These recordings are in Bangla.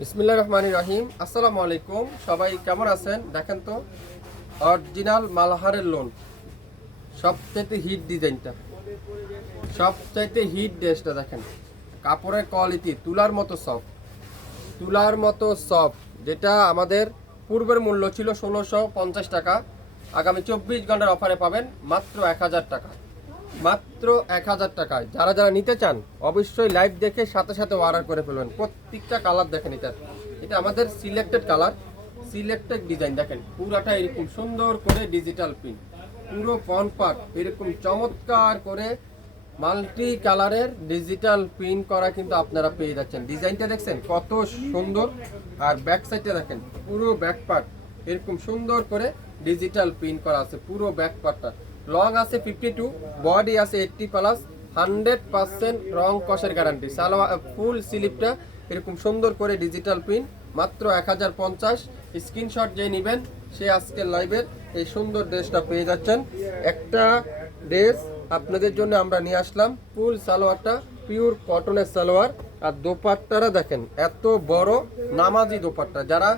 বিসমিল্লাহির রহমানির রহিম। আসসালামু আলাইকুম, সবাই কেমন আছেন? দেখেন তো, অরিজিনাল মালাহারের লোন, সবচাইতে হিট ডিজাইনটা, সবচাইতে হিট ড্রেসটা দেখেন। কাপড়ের কোয়ালিটি তুলার মতো সফট, তুলার মতো সফট, যেটা আমাদের পূর্বের মূল্য ছিল 1650 টাকা। আগামী 24 ঘন্টার অফারে পাবেন মাত্র 1000 টাকা, মাত্র 1000 টাকায়। যারা যারা নিতে চান অবশ্যই লাইভ দেখে সাথে সাথে অর্ডার করে ফেলবেন। প্রত্যেকটা কালার দেখেন, এটা আমাদের সিলেক্টেড কালার, সিলেক্টেড ডিজাইন। দেখেন পুরাটা এরকম সুন্দর করে ডিজিটাল প্রিন্ট, পুরো ফ্রন্ট পার্ট এরকম চমৎকার করে মাল্টি কালারের ডিজিটাল প্রিন্ট করা কিন্তু আপনারা পেয়ে যাচ্ছেন। ডিজাইনটা দেখছেন কত সুন্দর, আর ব্যাক সাইডটা দেখেন পুরো ব্যাক পার্ট এরকম সুন্দর করে ডিজিটাল প্রিন্ট করা আছে। পুরো ব্যাক পার্টটা লং আছে 52, বডি আছে 80+, 100% রং কষের গ্যারান্টি। সালোয়ার ফুল স্লিপটা এরকম সুন্দর করে ডিজিটাল প্রিন্ট, মাত্র 1050। স্ক্রিনশট যে নেবেন সে আজকের লাইভের এই সুন্দর ড্রেসটা পেয়ে যাচ্ছেন। একটা ড্রেস আপনাদের জন্য আমরা নিয়ে আসলাম, ফুল সালোয়ারটা পিওর কটনের সালোয়ার, আর দোপাট্টারা দেখেন এত বড় নামাজি দোপাট্টা। যারা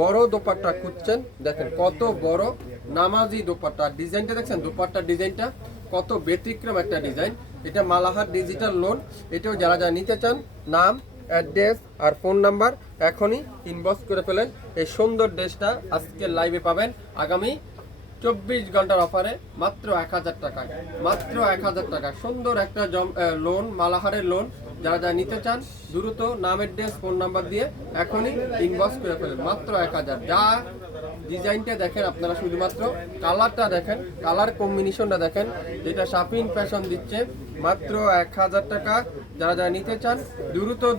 বড় দোপাট্টা খুঁজছেন দেখেন কত বড় নামাজি দোপাট্টা। ডিজাইনটা দেখছেন, দোপাট্টার ডিজাইনটা কত ব্যতিক্রম একটা ডিজাইন। এটা মালাহার ডিজিটাল লোন। এটাও যারা যারা নিতে চান নাম, অ্যাড্রেস আর ফোন নাম্বার এখনই ইনবক্স করে ফেলেন। এই সুন্দর ড্রেসটা আজকে লাইভে পাবেন আগামী 24 ঘন্টার অফারে মাত্র 1000 টাকায়, মাত্র 1000 টাকা। সুন্দর একটা লোন, মালাহারের লোন। যারা যারা নিতে চান দ্রুত নাম, অ্যাড্রেস, ফোন নাম্বার দিয়ে এখনই ইনবক্স করে ফেলেন। মাত্র 1000। যা ডিজাইনটা দেখেন আপনারা, শুধুমাত্র কালারটা দেখেন, কালার কম্বিনেশনটা দেখেন, যেটা শাপিন ফ্যাশন দিচ্ছে মাত্র 1000 টাকা। যারা যারা নিতে চান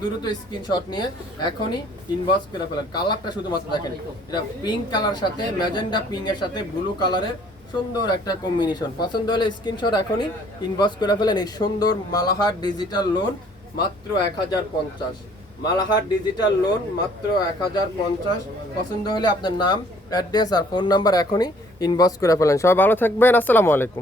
দ্রুত স্ক্রিনশট নিয়ে এখনই ইনবক্স করে ফেলেন। কালারটা শুধুমাত্র দেখেন, এটা পিঙ্ক কালার সাথে ম্যাজেন্ডা পিঙ্ক এর সাথে ব্লু কালারের সুন্দর একটা কম্বিনেশন। পছন্দ হলে স্ক্রিনশট এখনই ইনবক্স করে ফেলেন। এই সুন্দর মালাহার ডিজিটাল লোন মাত্র 1050। মালাহার ডিজিটাল লোন মাত্র 1050। পছন্দ হলে আপনার নাম, অ্যাড্রেস আর ফোন নাম্বার এখনই ইনবক্স করে ফেলেন। সবাই ভালো থাকবেন, আসসালামু আলাইকুম।